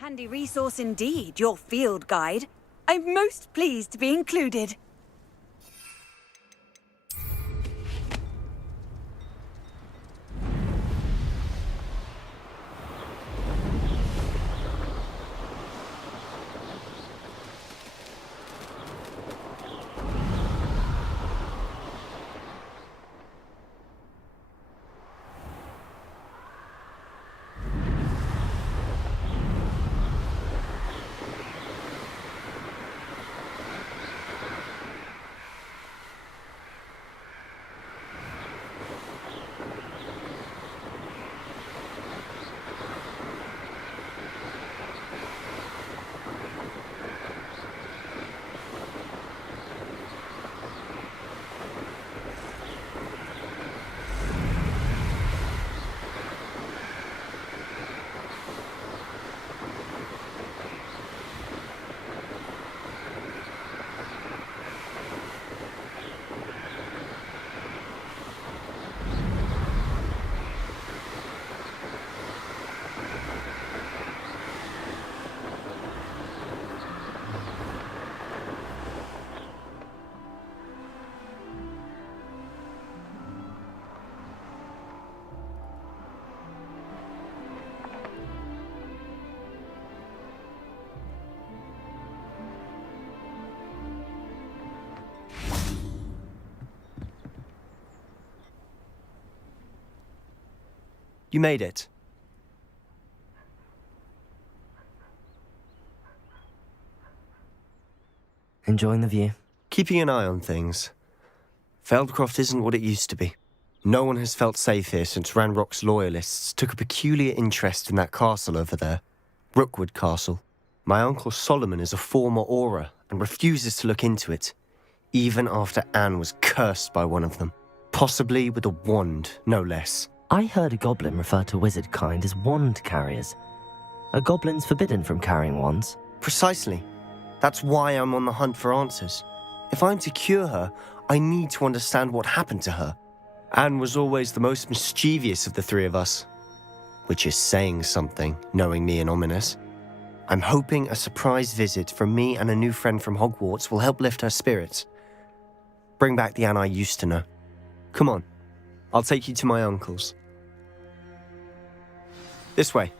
Handy resource indeed, your field guide. I'm most pleased to be included. You made it. Enjoying the view? Keeping an eye on things. Feldcroft isn't what it used to be. No one has felt safe here since Ranrock's loyalists took a peculiar interest in that castle over there. Rookwood Castle. My uncle Solomon is a former Auror and refuses to look into it, even after Anne was cursed by one of them. Possibly with a wand, no less. I heard a goblin refer to wizard kind as wand carriers. Are goblins forbidden from carrying wands? Precisely. That's why I'm on the hunt for answers. If I'm to cure her, I need to understand what happened to her. Anne was always the most mischievous of the three of us. Which is saying something, knowing me and ominous. I'm hoping a surprise visit from me and a new friend from Hogwarts will help lift her spirits. Bring back the Anne I used to know. Come on, I'll take you to my uncle's. This way.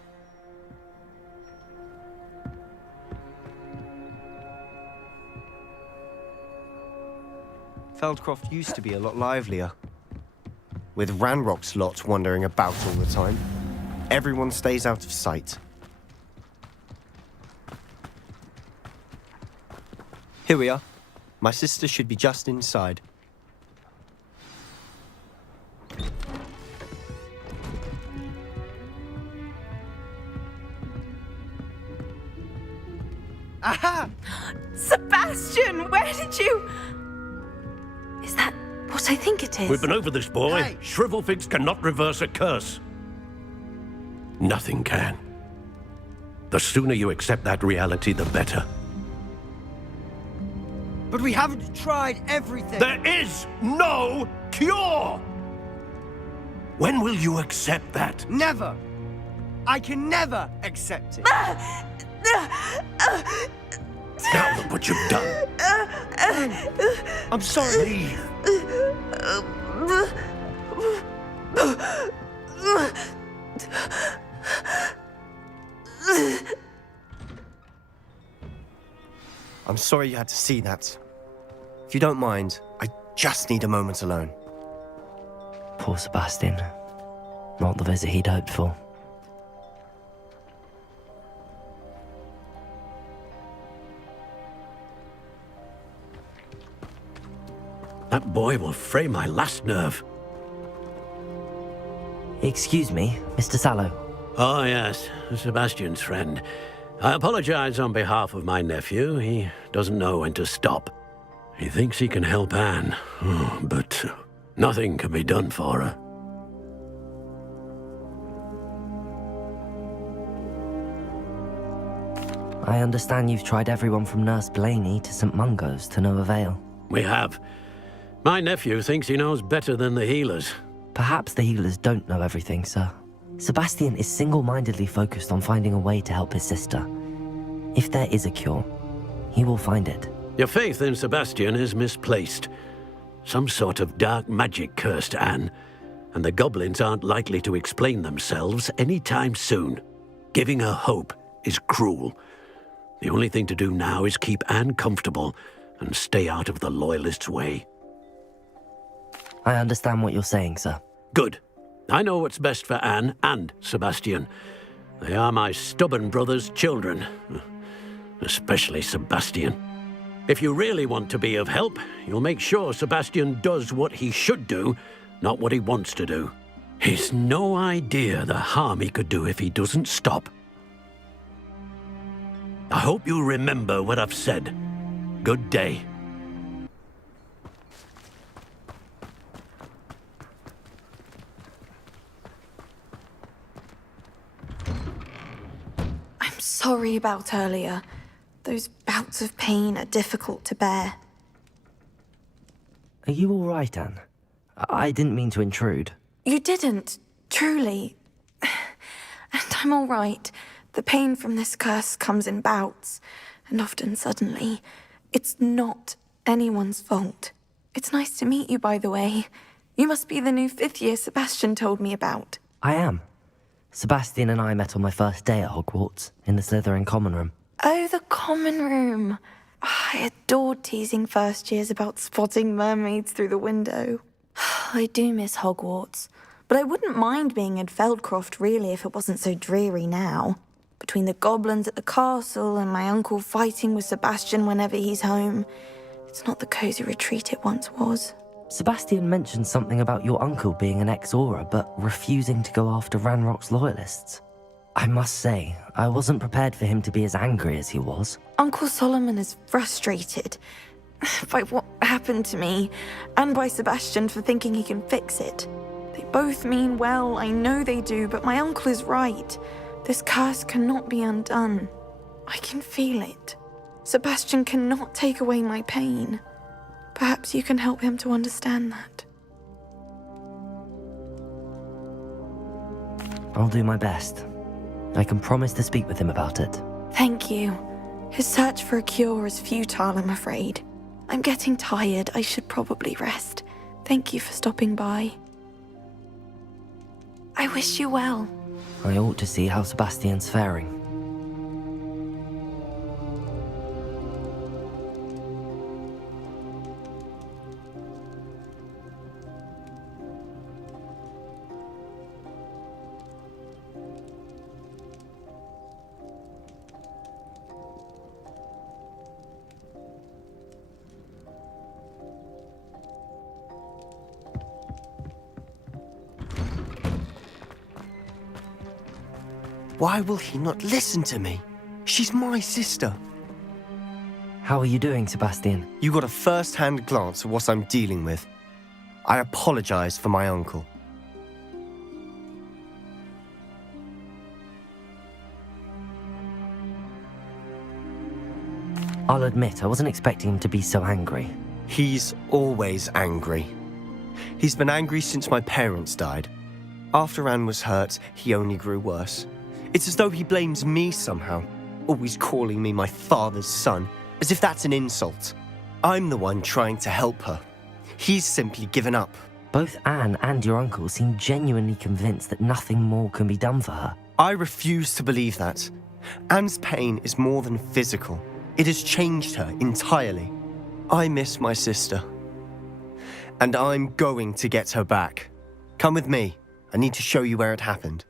Feldcroft used to be a lot livelier. With Ranrock's lot wandering about all the time. Everyone stays out of sight. Here we are. My sister should be just inside. Aha! Sebastian, where did you... Is that what I think it is? We've been over this, boy. Hey. Shrivelfigs cannot reverse a curse. Nothing can. The sooner you accept that reality, the better. But we haven't tried everything. There is no cure! When will you accept that? Never. I can never accept it. Now look what you've done. I'm sorry. Leave. I'm sorry you had to see that. If you don't mind, I just need a moment alone. Poor Sebastian. Not the visit he'd hoped for. That boy will fray my last nerve. Excuse me, Mr. Sallow. Oh, yes, Sebastian's friend. I apologize on behalf of my nephew. He doesn't know when to stop. He thinks he can help Anne, but nothing can be done for her. I understand you've tried everyone from Nurse Blaney to St. Mungo's to no avail. We have. My nephew thinks he knows better than the healers. Perhaps the healers don't know everything, sir. Sebastian is single-mindedly focused on finding a way to help his sister. If there is a cure, he will find it. Your faith in Sebastian is misplaced. Some sort of dark magic cursed Anne, and the goblins aren't likely to explain themselves anytime soon. Giving her hope is cruel. The only thing to do now is keep Anne comfortable and stay out of the Loyalists' way. I understand what you're saying, sir. Good. I know what's best for Anne and Sebastian. They are my stubborn brother's children. Especially Sebastian. If you really want to be of help, you'll make sure Sebastian does what he should do, not what he wants to do. He's no idea the harm he could do if he doesn't stop. I hope you remember what I've said. Good day. I'm sorry about earlier. Those bouts of pain are difficult to bear. Are you all right, Anne? I didn't mean to intrude. You didn't, truly. And I'm all right. The pain from this curse comes in bouts, and often suddenly. It's not anyone's fault. It's nice to meet you, by the way. You must be the new 5th year Sebastian told me about. I am. Sebastian and I met on my first day at Hogwarts, in the Slytherin common room. Oh, the common room. I adored teasing first years about spotting mermaids through the window. I do miss Hogwarts, but I wouldn't mind being in Feldcroft really if it wasn't so dreary now. Between the goblins at the castle and my uncle fighting with Sebastian whenever he's home, it's not the cozy retreat it once was. Sebastian mentioned something about your uncle being an ex-Auror, but refusing to go after Ranrock's loyalists. I must say, I wasn't prepared for him to be as angry as he was. Uncle Solomon is frustrated by what happened to me, and by Sebastian for thinking he can fix it. They both mean well, I know they do, but my uncle is right. This curse cannot be undone. I can feel it. Sebastian cannot take away my pain. Perhaps you can help him to understand that. I'll do my best. I can promise to speak with him about it. Thank you. His search for a cure is futile, I'm afraid. I'm getting tired. I should probably rest. Thank you for stopping by. I wish you well. I ought to see how Sebastian's faring. Why will he not listen to me? She's my sister. How are you doing, Sebastian? You got a first-hand glance at what I'm dealing with. I apologize for my uncle. I'll admit, I wasn't expecting him to be so angry. He's always angry. He's been angry since my parents died. After Anne was hurt, he only grew worse. It's as though he blames me somehow, always calling me my father's son, as if that's an insult. I'm the one trying to help her. He's simply given up. Both Anne and your uncle seem genuinely convinced that nothing more can be done for her. I refuse to believe that. Anne's pain is more than physical. It has changed her entirely. I miss my sister. And I'm going to get her back. Come with me. I need to show you where it happened.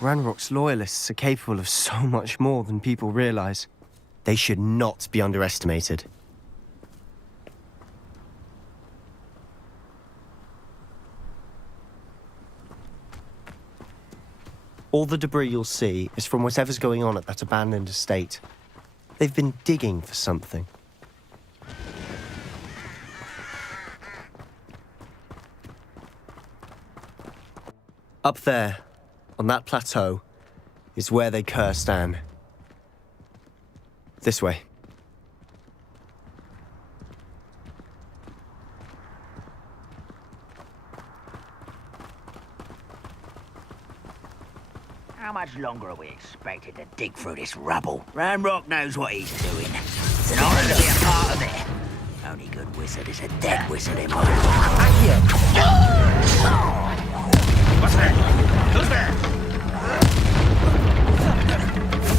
Ranrock's loyalists are capable of so much more than people realize. They should not be underestimated. All the debris you'll see is from whatever's going on at that abandoned estate. They've been digging for something. Up there, on that plateau, is where they cursed Anne. This way. How much longer are we expected to dig through this rubble? Ranrock knows what he's doing. It's an honor to be a part of it. Only good wizard is a dead wizard in my book. What's that? Who's there?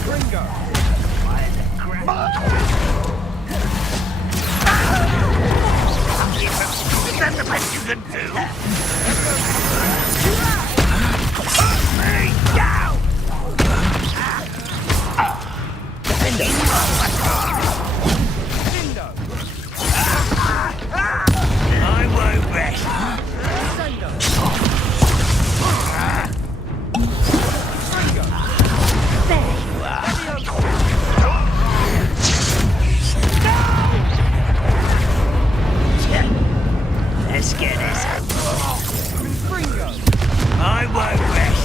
Gringo! Is that the best you can do? I won't rest. There you are. Let's get this over. I won't rest.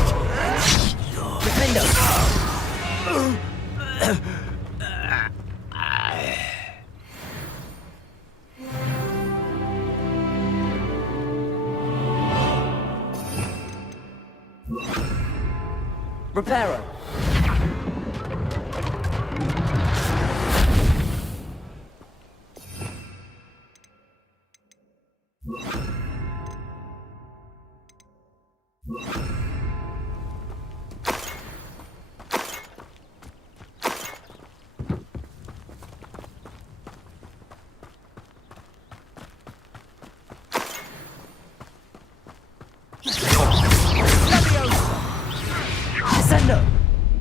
Reparo.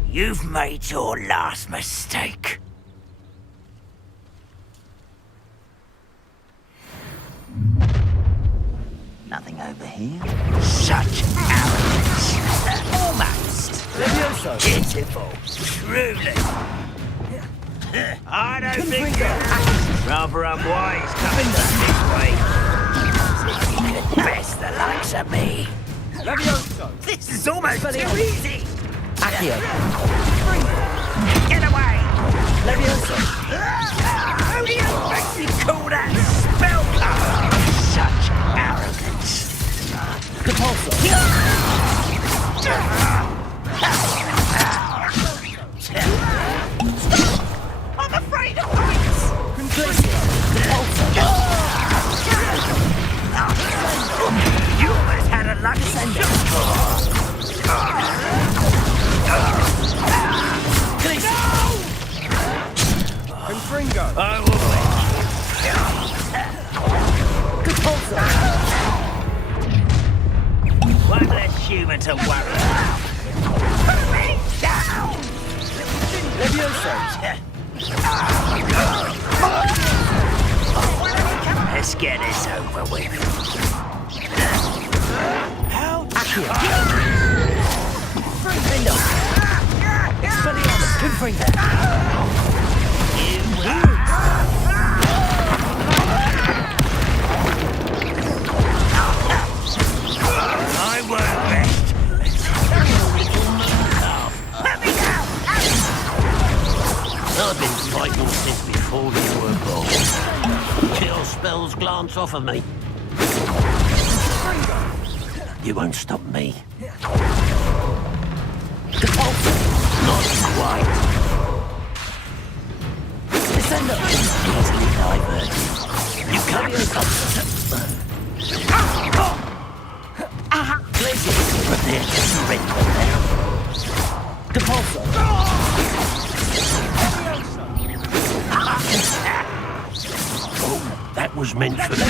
You've made your last mistake. Nothing over here. Such arrogance. Almost. Pitiful. Truly. I don't think you're rather unwise coming down this way. You could best the likes of me. This is almost too easy. Accio. Get away! Leviosa. How do you think you call that spellcraft? Such arrogance. I'm afraid of heights! You almost had a lucky shot! Confringo! I will wait. One less human to worry about. Put me down! Leviosa! Let's get this over with. How? I won't rest. Let me down! I've been fighting since before you were born. Chill spells glance off of me. You won't stop me. Not quite. Descender! Easily diverted. You can't prepare to surrender now. Depulso. Oh, that was meant for me.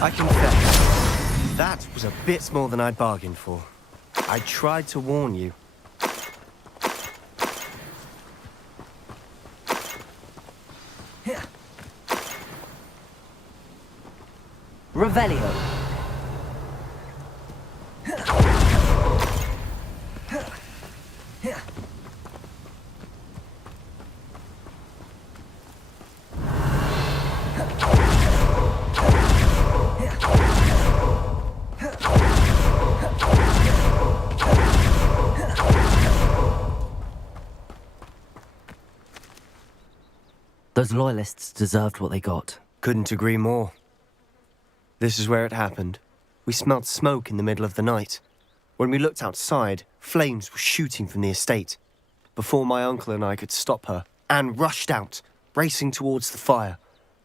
I confess, that was a bit more than I'd bargained for. I tried to warn you. Revelio. Those loyalists deserved what they got. Couldn't agree more. This is where it happened. We smelled smoke in the middle of the night. When we looked outside, flames were shooting from the estate. Before my uncle and I could stop her, Anne rushed out, racing towards the fire,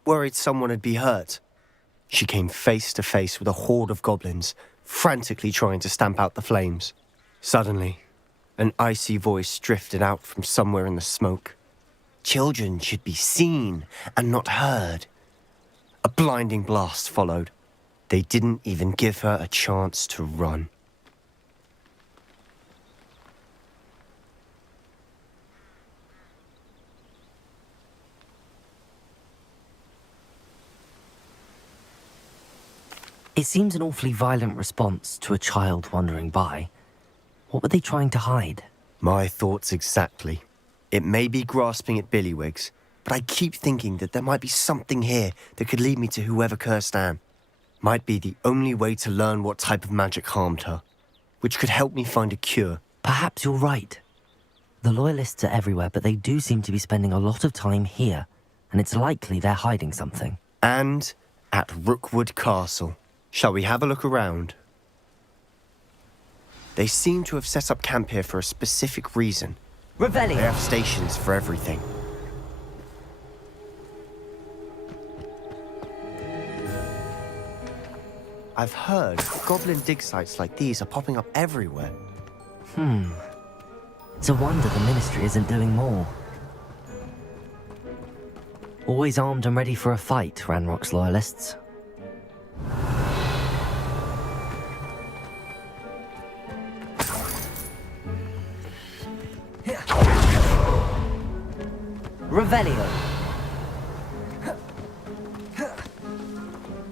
worried someone had been hurt. She came face to face with a horde of goblins, frantically trying to stamp out the flames. Suddenly, an icy voice drifted out from somewhere in the smoke. Children should be seen and not heard. A blinding blast followed. They didn't even give her a chance to run. It seems an awfully violent response to a child wandering by. What were they trying to hide? My thoughts exactly. It may be grasping at Billywigs, but I keep thinking that there might be something here that could lead me to whoever cursed Anne. Might be the only way to learn what type of magic harmed her, which could help me find a cure. Perhaps you're right. The loyalists are everywhere, but they do seem to be spending a lot of time here, and it's likely they're hiding something. And at Rookwood Castle. Shall we have a look around? They seem to have set up camp here for a specific reason. They Revelio. have stations for everything. I've heard goblin dig sites like these are popping up everywhere. It's a wonder the Ministry isn't doing more. Always armed and ready for a fight, Ranrock's loyalists. Revelio.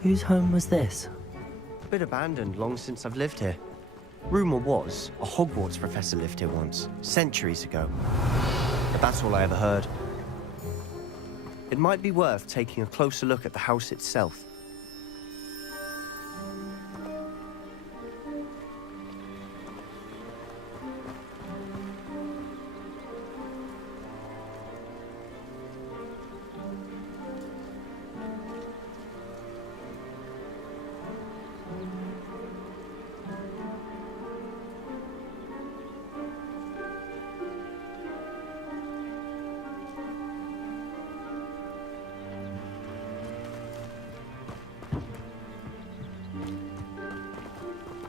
Whose home was this? Been abandoned long since I've lived here. Rumour was a Hogwarts professor lived here once, centuries ago. But that's all I ever heard. It might be worth taking a closer look at the house itself.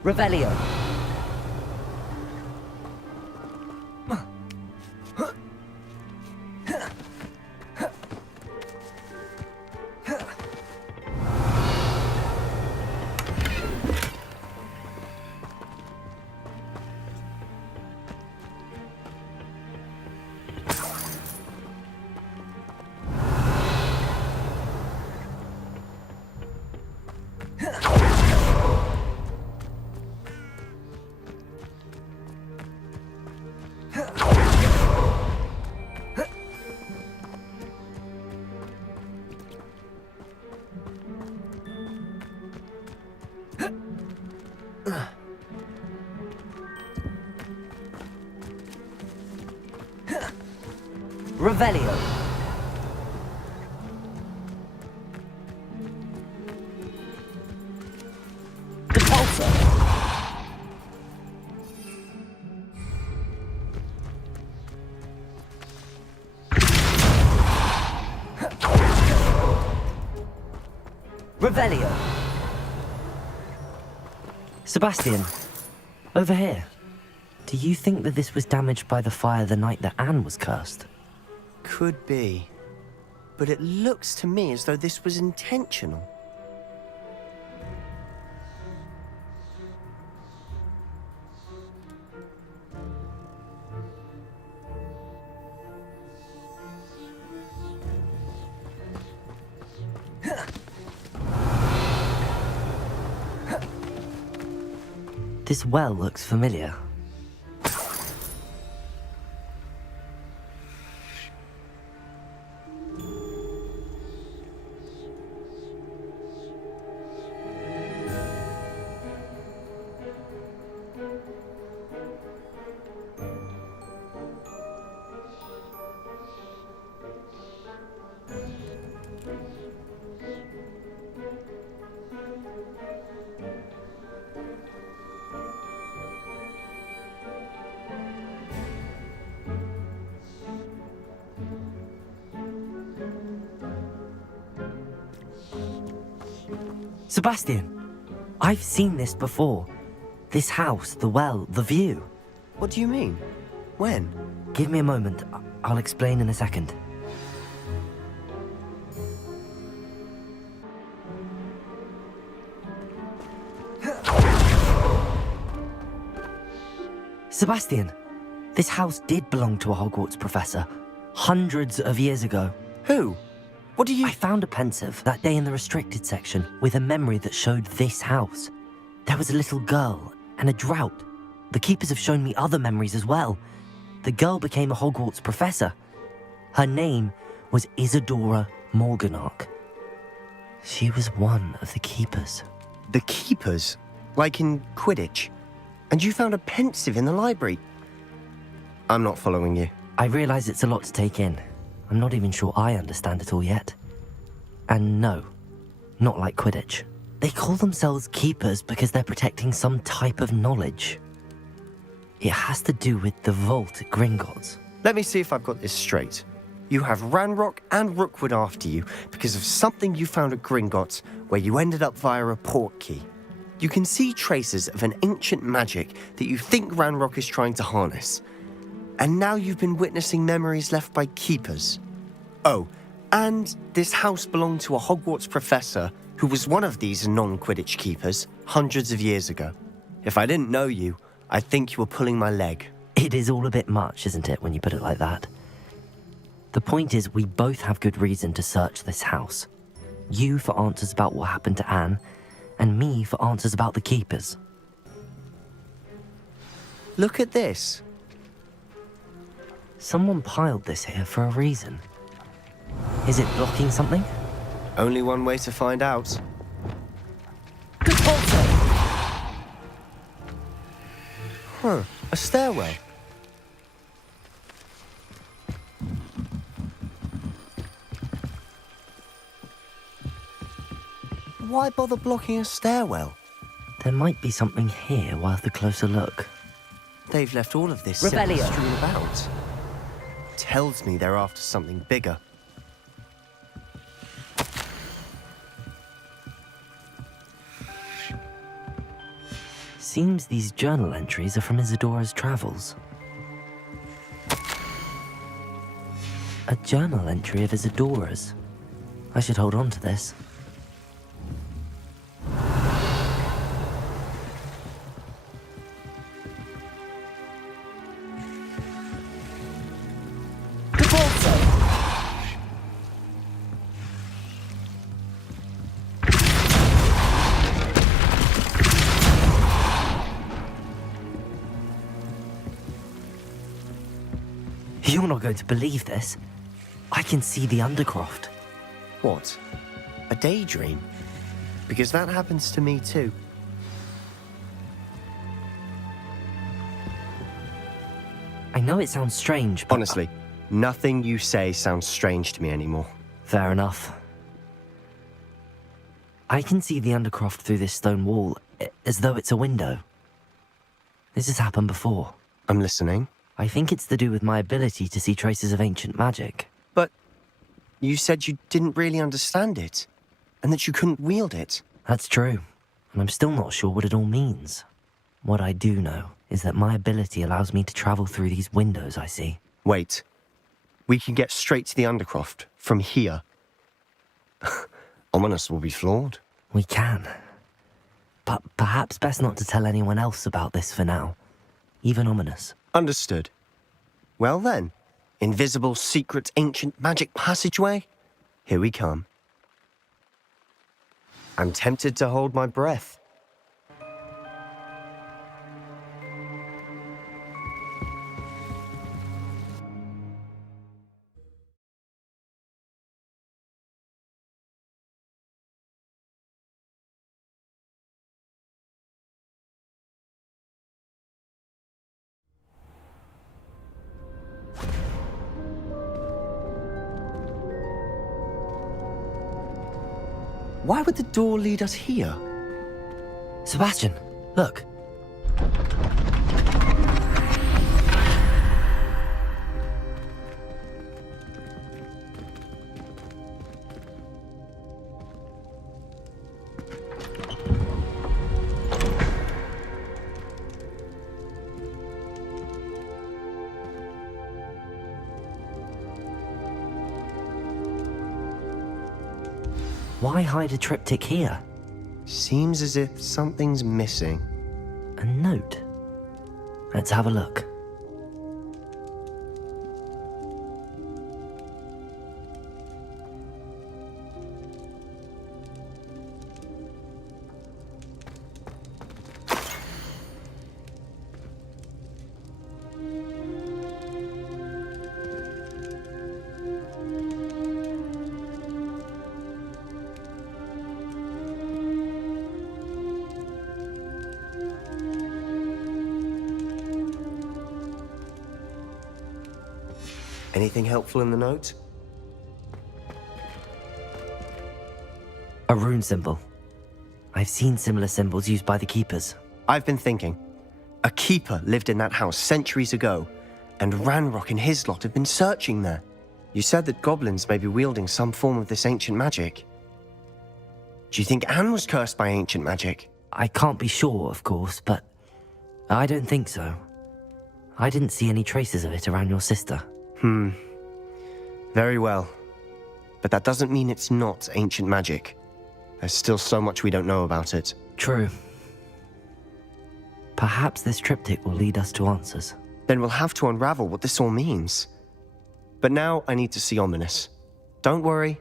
Revelio. Revelio. Repulsor. Revelio. Sebastian, over here. Do you think that this was damaged by the fire the night that Anne was cursed? Could be. But it looks to me as though this was intentional. This well looks familiar. Sebastian, I've seen this before. This house, the well, the view. What do you mean? When? Give me a moment. I'll explain in a second. Sebastian, this house did belong to a Hogwarts professor, hundreds of years ago. Who? What do you... I found a pensive that day in the restricted section with a memory that showed this house. There was a little girl and a drought. The keepers have shown me other memories as well. The girl became a Hogwarts professor. Her name was Isadora Morganach. She was one of the keepers. The keepers? Like in Quidditch? And you found a pensive in the library? I'm not following you. I realize it's a lot to take in. I'm not even sure I understand it all yet. And no, not like Quidditch. They call themselves keepers because they're protecting some type of knowledge. It has to do with the vault at Gringotts. Let me see if I've got this straight. You have Ranrock and Rookwood after you because of something you found at Gringotts where you ended up via a portkey. You can see traces of an ancient magic that you think Ranrock is trying to harness. And now you've been witnessing memories left by keepers. Oh, and this house belonged to a Hogwarts professor who was one of these non-Quidditch keepers hundreds of years ago. If I didn't know you, I'd think you were pulling my leg. It is all a bit much, isn't it, when you put it like that? The point is, we both have good reason to search this house. You for answers about what happened to Anne, and me for answers about the keepers. Look at this. Someone piled this here for a reason. Is it blocking something? Only one way to find out. Huh, a stairwell. Why bother blocking a stairwell? There might be something here worth a closer look. They've left all of this Revelio. strewn about. Tells me they're after something bigger. Seems these journal entries are from Isadora's travels. A journal entry of Isadora's. I should hold on to this. You're not going to believe this. I can see the Undercroft. What? A daydream? Because that happens to me too. I know it sounds strange, but... Honestly, nothing you say sounds strange to me anymore. Fair enough. I can see the Undercroft through this stone wall, as though it's a window. This has happened before. I'm listening. I think it's to do with my ability to see traces of ancient magic. But you said you didn't really understand it, and that you couldn't wield it. That's true, and I'm still not sure what it all means. What I do know is that my ability allows me to travel through these windows I see. Wait. We can get straight to the Undercroft from here. Ominous will be flawed. We can. But perhaps best not to tell anyone else about this for now. Even Ominous. Understood. Well then, invisible, secret, ancient magic passageway? Here we come. I'm tempted to hold my breath. Why would the door lead us here? Sebastian, look. Why hide a triptych here? Seems as if something's missing. A note. Let's have a look. Anything helpful in the note? A rune symbol. I've seen similar symbols used by the keepers. I've been thinking. A keeper lived in that house centuries ago, and Ranrock and his lot have been searching there. You said that goblins may be wielding some form of this ancient magic. Do you think Anne was cursed by ancient magic? I can't be sure, of course, but I don't think so. I didn't see any traces of it around your sister. Very well. But that doesn't mean it's not ancient magic. There's still so much we don't know about it. True. Perhaps this triptych will lead us to answers. Then we'll have to unravel what this all means. But now I need to see Ominous. Don't worry,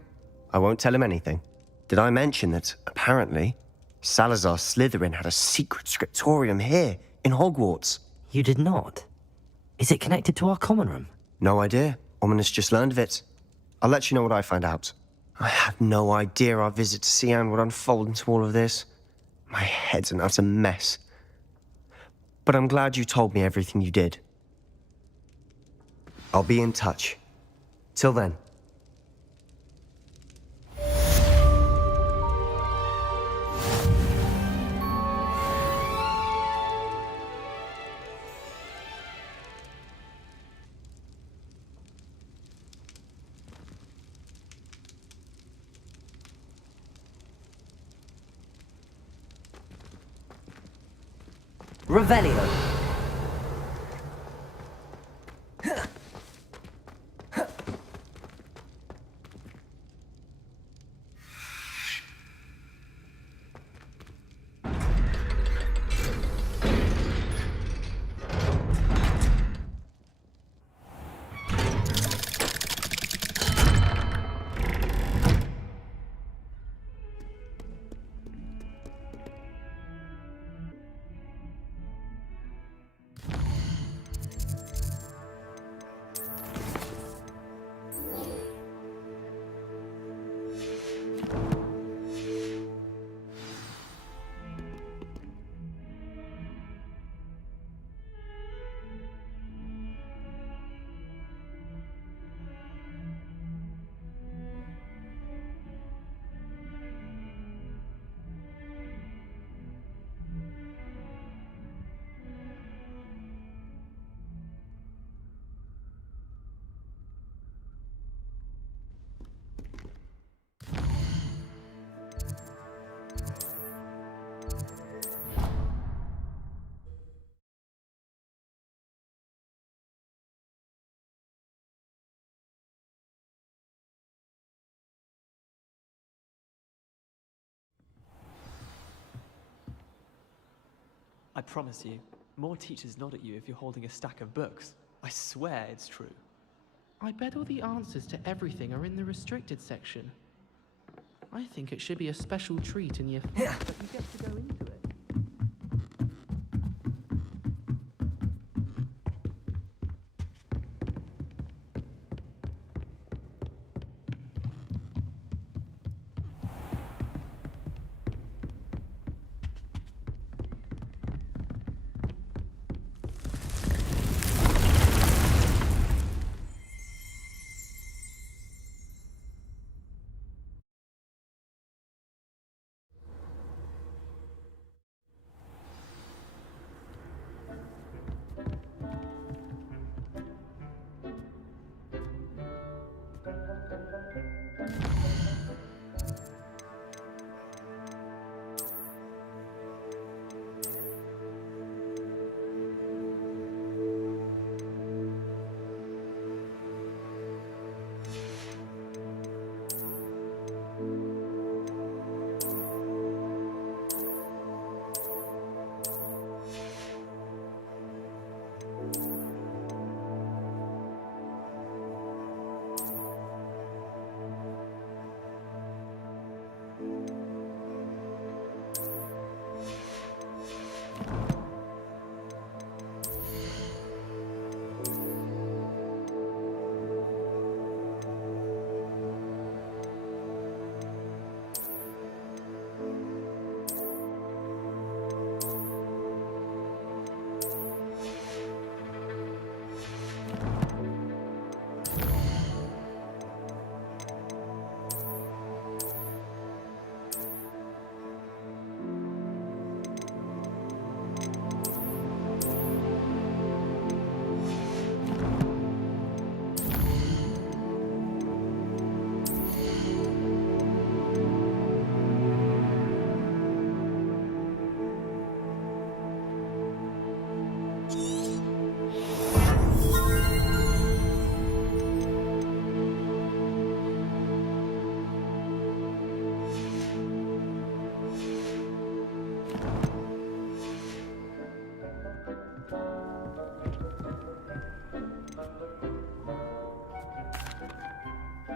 I won't tell him anything. Did I mention that, apparently, Salazar Slytherin had a secret scriptorium here, in Hogwarts? You did not? Is it connected to our common room? No idea. Ominous just learned of it. I'll let you know what I find out. I had no idea our visit to see Anne would unfold into all of this. My head's an utter mess. But I'm glad you told me everything you did. I'll be in touch. Till then. Revelio. I promise you, more teachers nod at you if you're holding a stack of books. I swear it's true. I bet all the answers to everything are in the restricted section. I think it should be a special treat in year 5 that you get to go into it.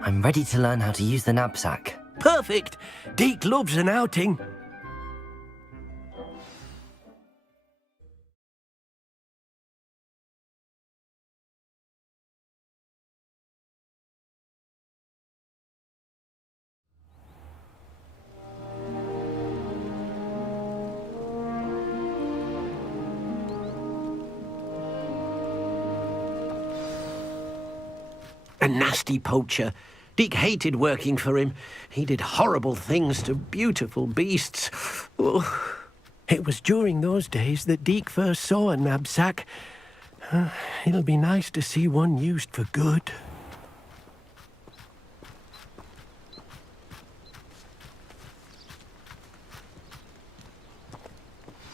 I'm ready to learn how to use the knapsack. Perfect! Deek loves an outing. A nasty poacher. Deek hated working for him. He did horrible things to beautiful beasts. Oh. It was during those days that Deek first saw a knapsack. It'll be nice to see one used for good.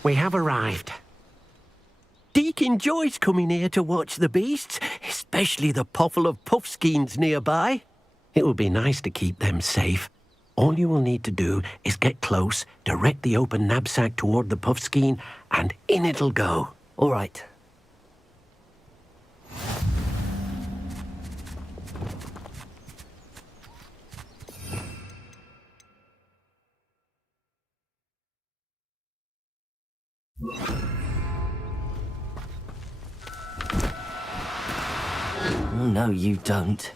We have arrived. Deek enjoys coming here to watch the beasts, especially the potful of Puffskeins nearby. It will be nice to keep them safe. All you will need to do is get close, direct the open knapsack toward the Puffskein, and in it'll go. All right. Oh, no, you don't.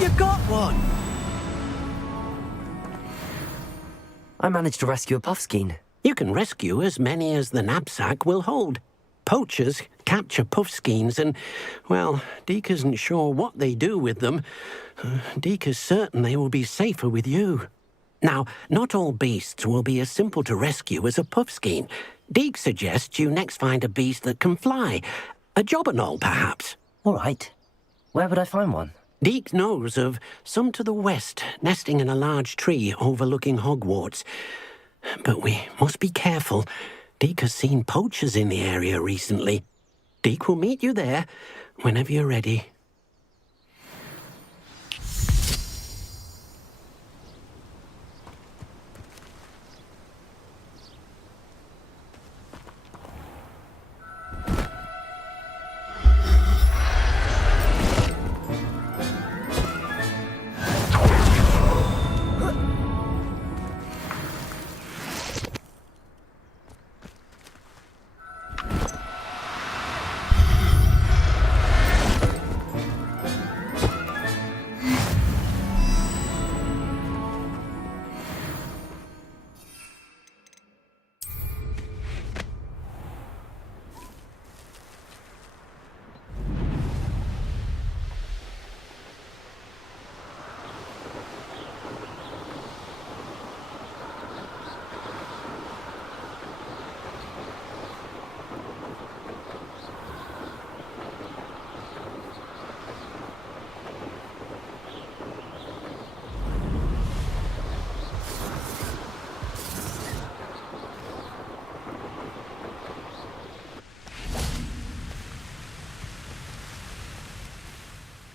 You got one! I managed to rescue a Puffskein. You can rescue as many as the knapsack will hold. Poachers capture Puffskeins and, well, Deek isn't sure what they do with them. Deek is certain they will be safer with you. Now, not all beasts will be as simple to rescue as a Puffskein. Deek suggests you next find a beast that can fly. A Jobberknoll, perhaps. All right. Where would I find one? Deek knows of some to the west, nesting in a large tree overlooking Hogwarts. But we must be careful. Deek has seen poachers in the area recently. Deek will meet you there whenever you're ready.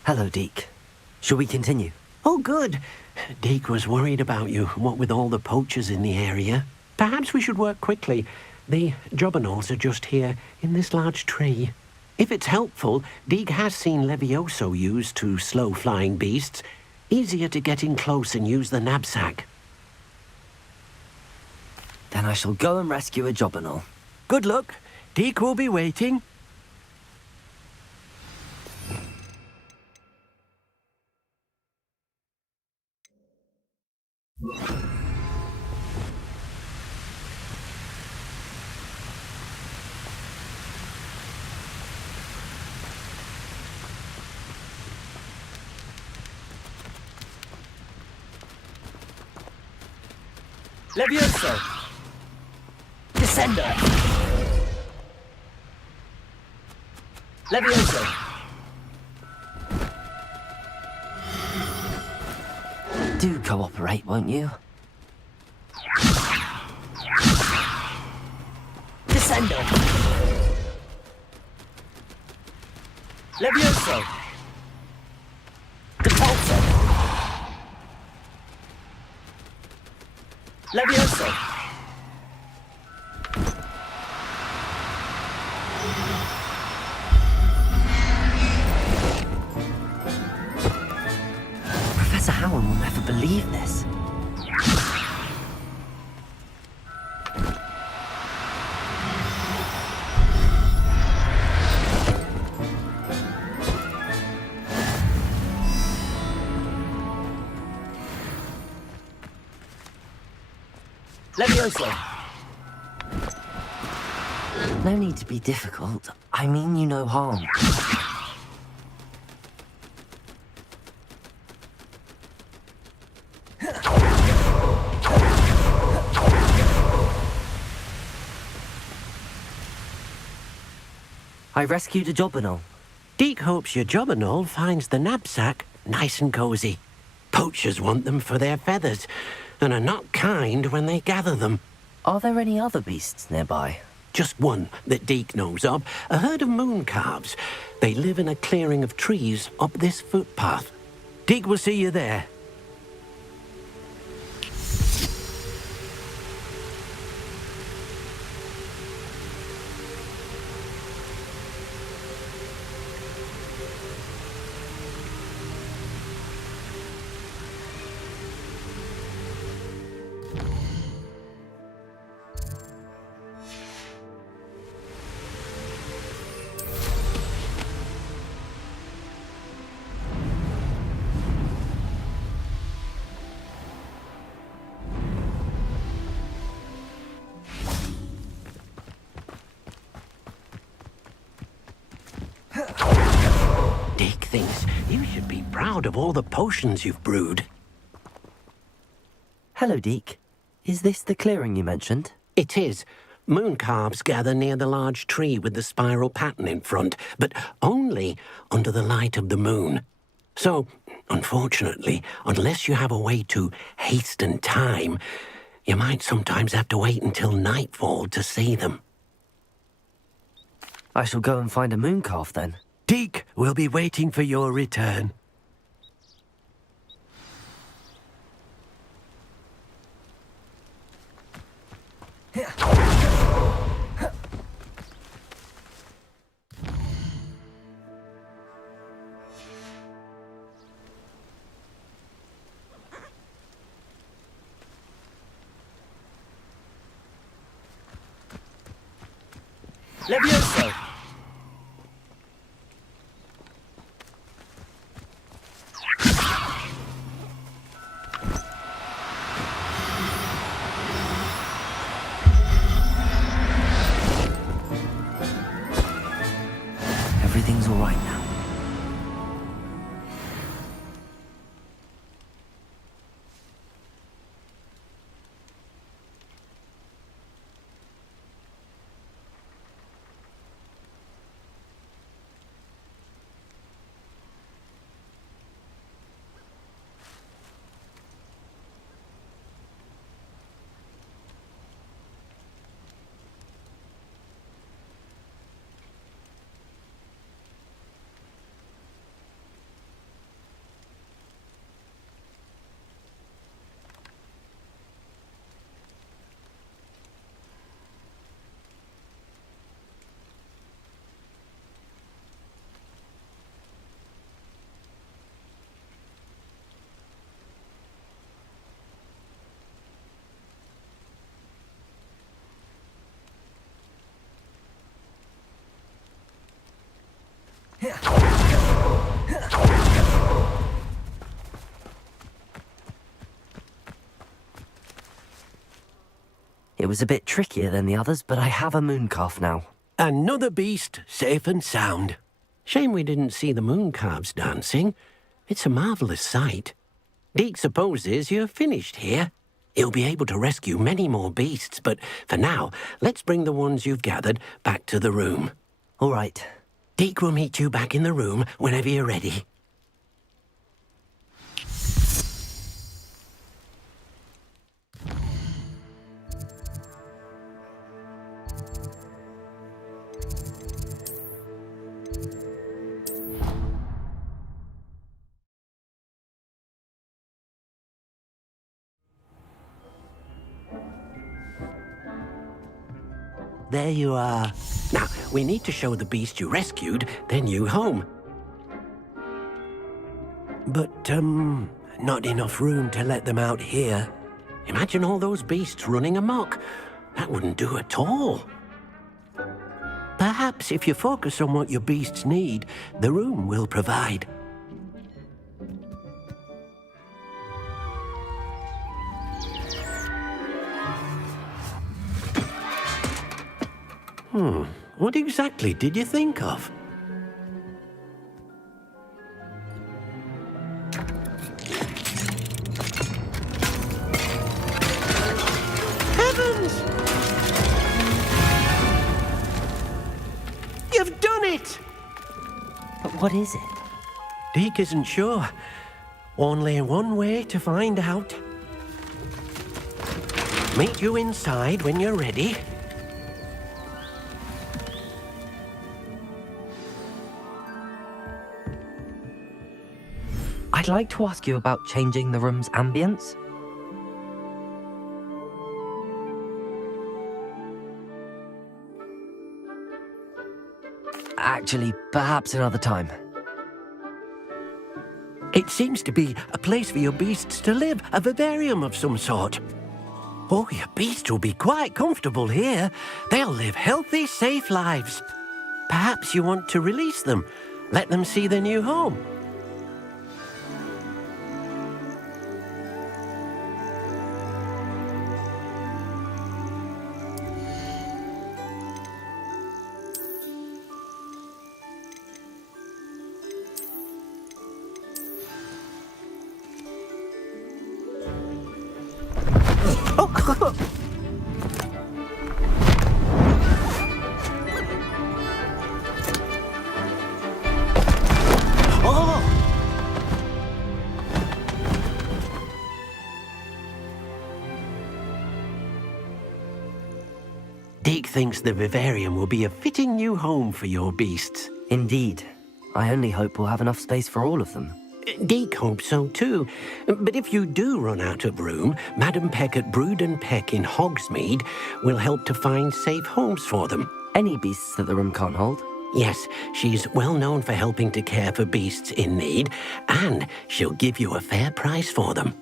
Hello, Deek. Shall we continue? Oh, good. Deek was worried about you, what with all the poachers in the area. Perhaps we should work quickly. The Jobberknolls are just here, in this large tree. If it's helpful, Deek has seen Levioso used to slow flying beasts. Easier to get in close and use the knapsack. Then I shall go and rescue a Jobberknoll. Good luck. Deek will be waiting. Levioso! Descender! Levioso! Do cooperate, won't you? Descender! Levioso! Depulso! Levioso! believe this. Levioso! No need to be difficult. I mean you no harm. I rescued a Jobberknoll. Deek hopes your Jobberknoll finds the knapsack nice and cozy. Poachers want them for their feathers, and are not kind when they gather them. Are there any other beasts nearby? Just one that Deek knows of, a herd of mooncalves. They live in a clearing of trees up this footpath. Deek will see you there. Deek thinks you should be proud of all the potions you've brewed. Hello, Deek. Is this the clearing you mentioned? It is. Mooncalves gather near the large tree with the spiral pattern in front, but only under the light of the moon. So, unfortunately, unless you have a way to hasten time, you might sometimes have to wait until nightfall to see them. I shall go and find a mooncalf then. Deek will be waiting for your return. Levioso! Everything's all right now. It was a bit trickier than the others, but I have a mooncalf now. Another beast, safe and sound. Shame we didn't see the mooncalves dancing. It's a marvellous sight. Deek supposes you're finished here. He'll be able to rescue many more beasts, but for now, let's bring the ones you've gathered back to the room. All right. Deek will meet you back in the room whenever you're ready. There you are. Now, we need to show the beast you rescued their new home. But, not enough room to let them out here. Imagine all those beasts running amok. That wouldn't do at all. Perhaps if you focus on what your beasts need, the room will provide. What exactly did you think of? Heavens! You've done it! But what is it? Deek isn't sure. Only one way to find out. Meet you inside when you're ready. I'd like to ask you about changing the room's ambience. Actually, perhaps another time. It seems to be a place for your beasts to live, a vivarium of some sort. Oh, your beasts will be quite comfortable here. They'll live healthy, safe lives. Perhaps you want to release them, let them see their new home. Deek thinks the vivarium will be a fitting new home for your beasts. Indeed. I only hope we'll have enough space for all of them. Deek hopes so too. But if you do run out of room, Madam Peck at Brood and Peck in Hogsmeade will help to find safe homes for them. Any beasts that the room can't hold? Yes, she's well known for helping to care for beasts in need, and she'll give you a fair price for them.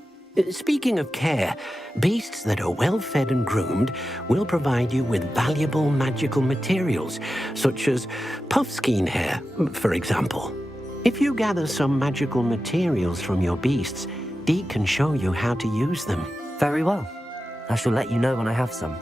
Speaking of care, beasts that are well fed and groomed will provide you with valuable magical materials, such as Puffskein hair, for example. If you gather some magical materials from your beasts, Deek can show you how to use them. Very well. I shall let you know when I have some.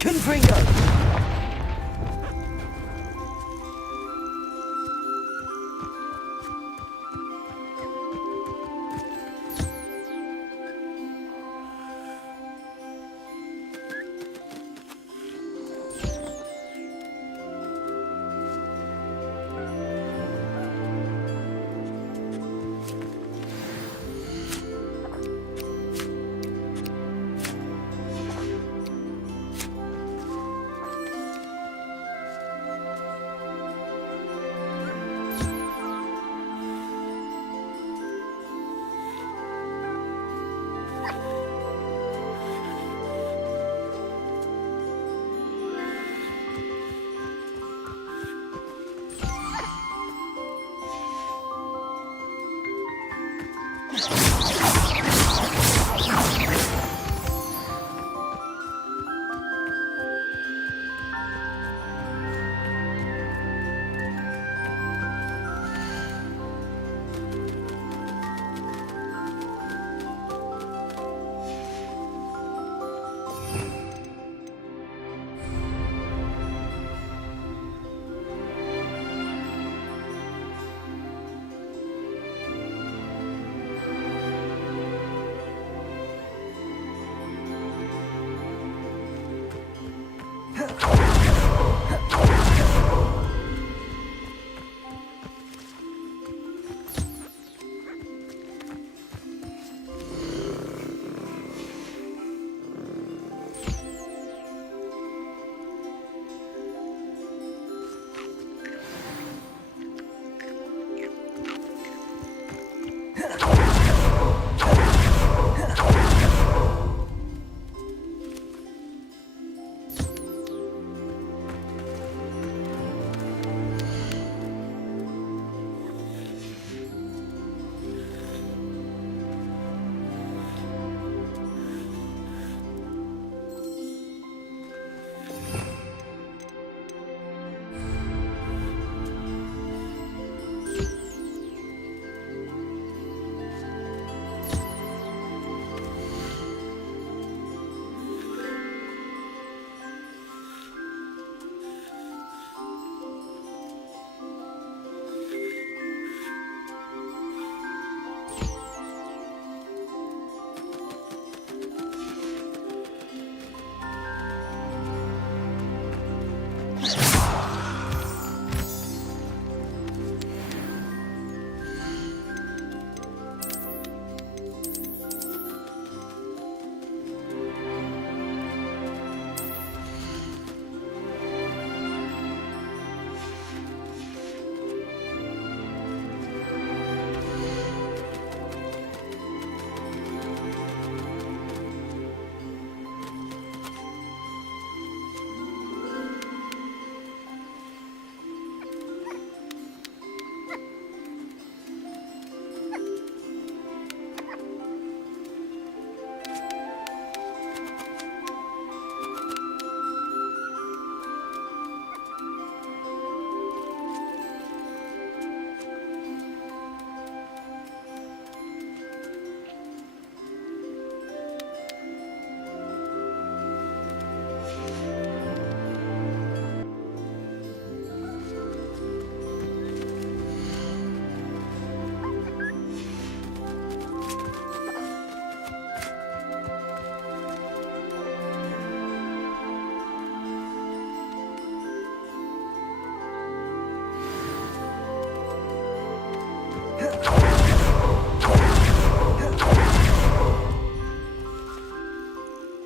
Confringo!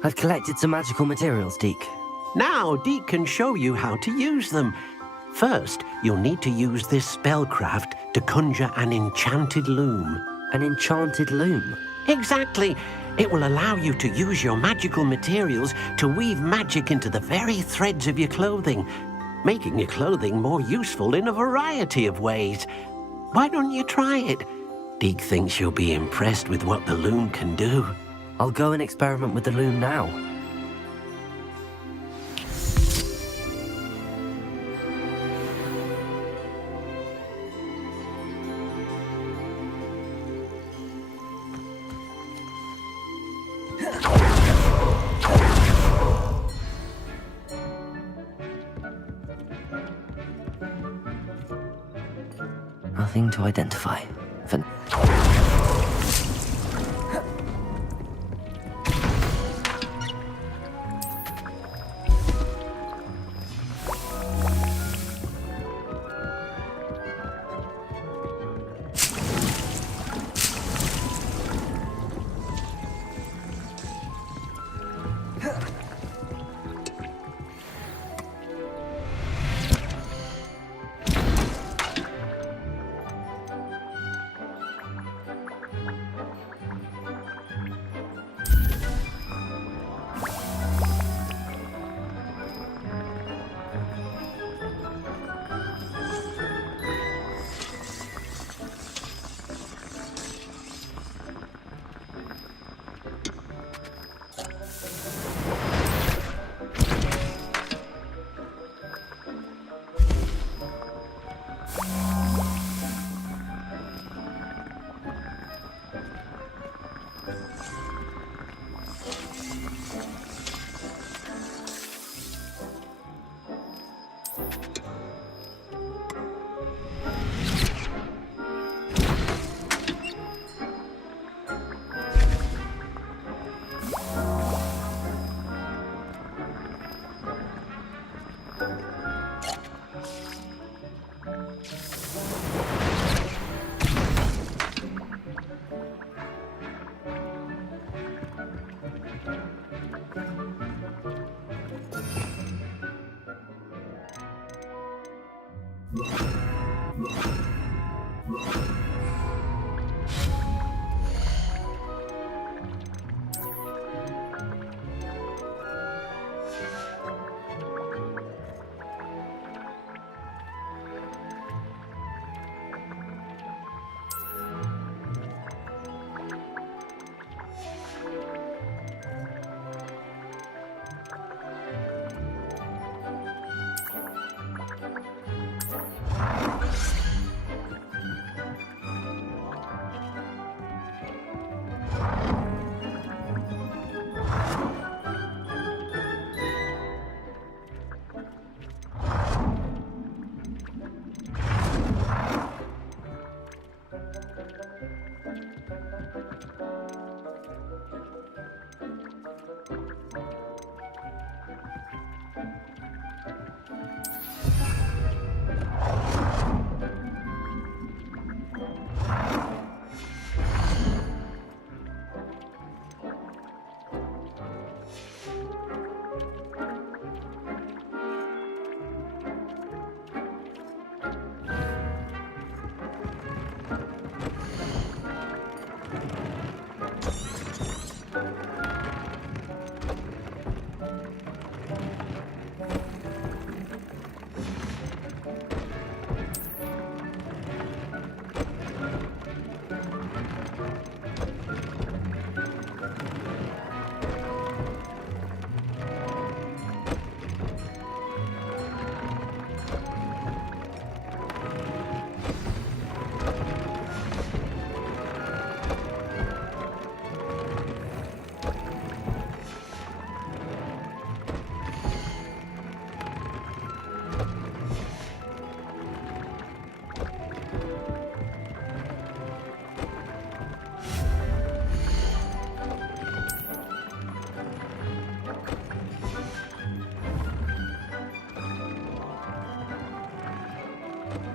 I've collected some magical materials, Deek. Now Deek can show you how to use them. First, you'll need to use this spellcraft to conjure an enchanted loom. An enchanted loom? Exactly. It will allow you to use your magical materials to weave magic into the very threads of your clothing, making your clothing more useful in a variety of ways. Why don't you try it? Deek thinks you'll be impressed with what the loom can do. I'll go and experiment with the loom now. Nothing to identify.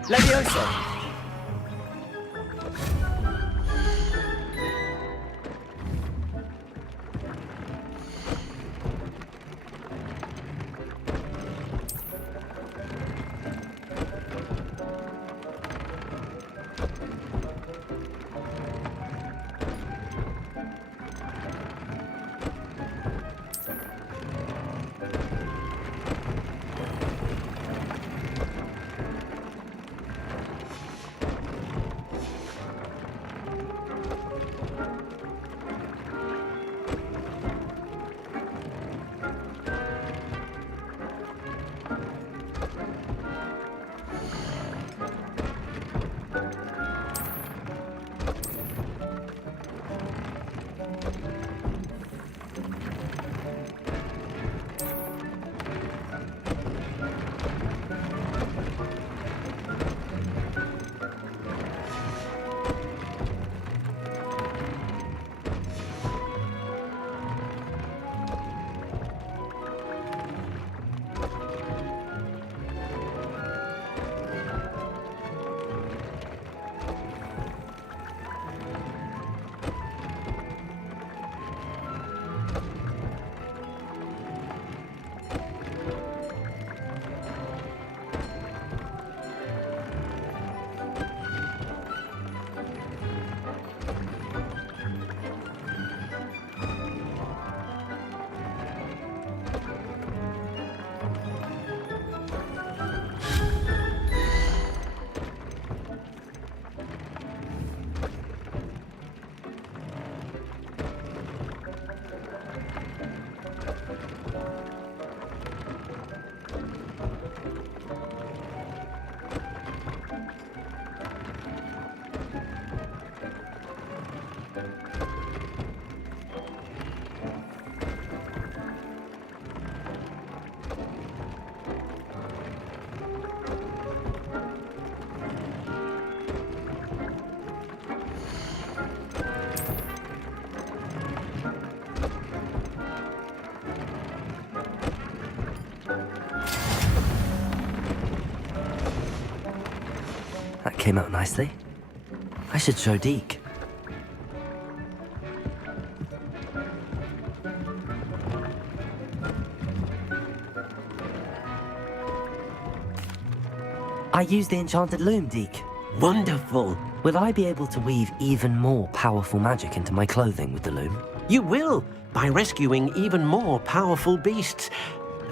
Levioso! That came out nicely. I should show Deek. I used the Enchanted Loom, Deek. Wonderful. Will I be able to weave even more powerful magic into my clothing with the loom? You will, by rescuing even more powerful beasts.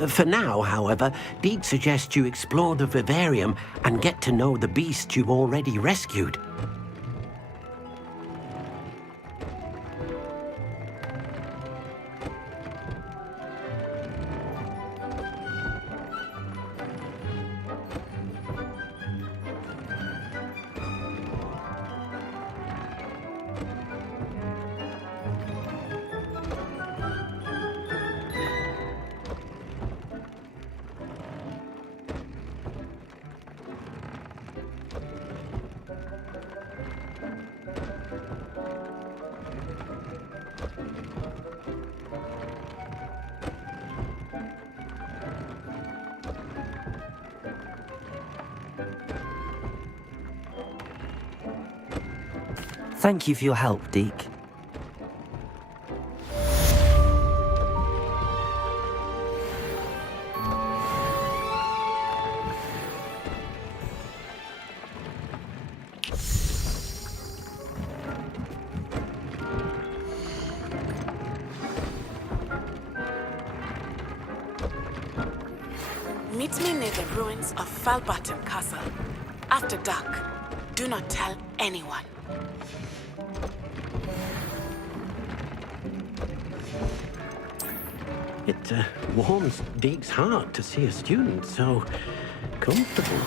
For now, however, Deek suggests you explore the vivarium and get to know the beasts you've already rescued. Thank you for your help, Deek. Meet me near the ruins of Feldcroft Castle. After dark. Do not tell anyone. It warms Deek's heart to see a student so comfortable.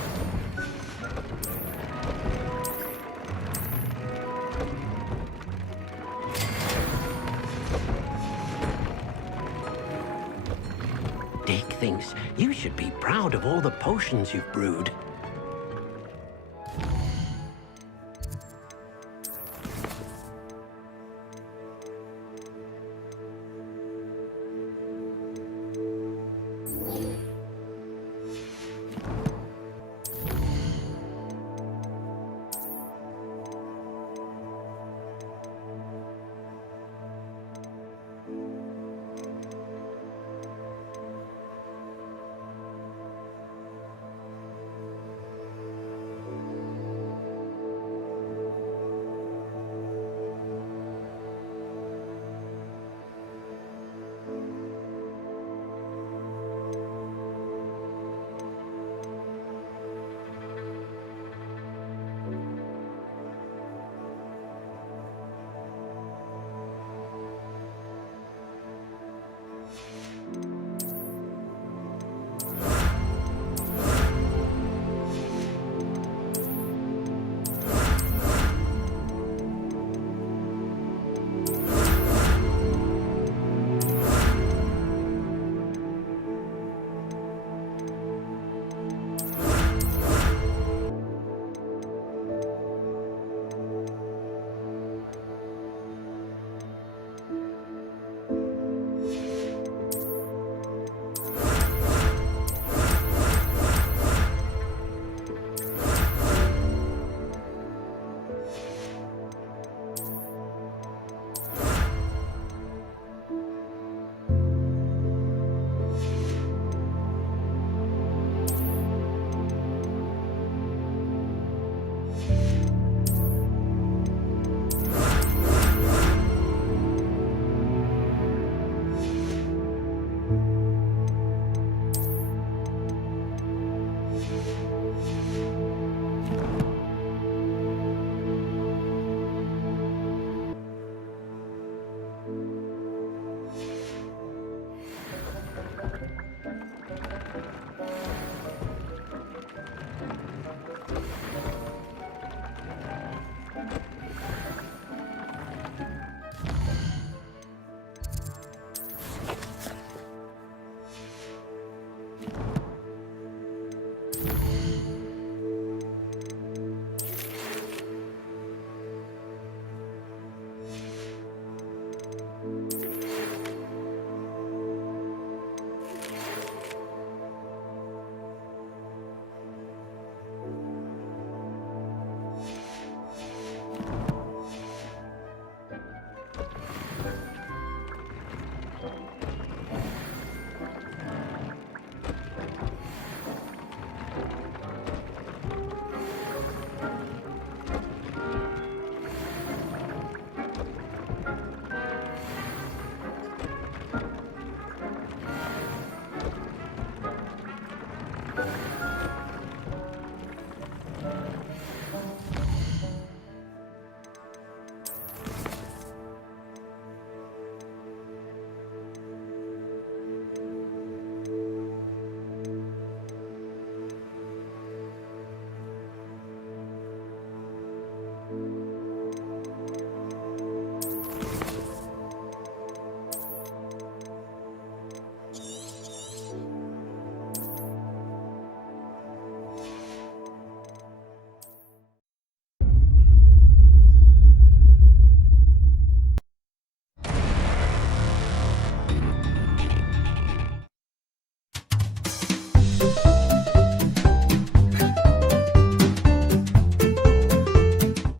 Deek thinks you should be proud of all the potions you've brewed.